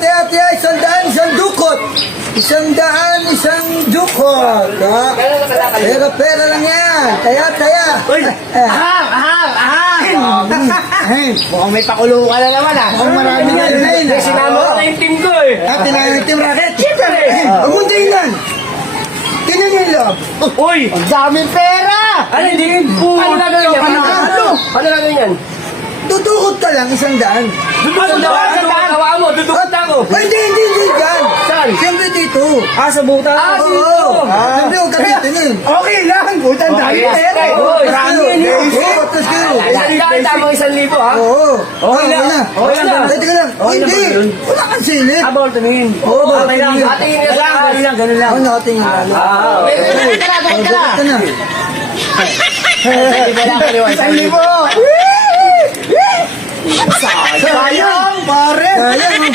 tiya, 100, isang dukot. 100, isang dukot. Pera lang yan. Taya. Uy! Mukhang may pakulo ka na naman ah. Mukhang marami yan. Sinama ko na yung team ko eh. Tinanong yung team racket. Siyempre. Huwag mong tingnan. Tingnan niyo yung loob. Uy! Ang daming pera! Ano hindi? Ano gagawin yan? Ano gagawin yan? Dudukot ka lang, 100. Ano daw? Ano gawa mo? Dudukot ako. Ay, hindi dyan. Saan? Siyempre dito. Sa buta. Oo. Siyempre, huwag ka titingin. Okay lang, butan dami pera. Marami yan yun. Let's go. Tama 1,000 ha? Oo. Okay na. Okay na. Teka lang. Okay na Hindi. ba yun? Wala kang silip. Abol, tumingin. Oo, Okay lang. Atingin ka lang. Ganun lang. Ako nakatingin lang. Ito na. Sayang, pare! Sayang.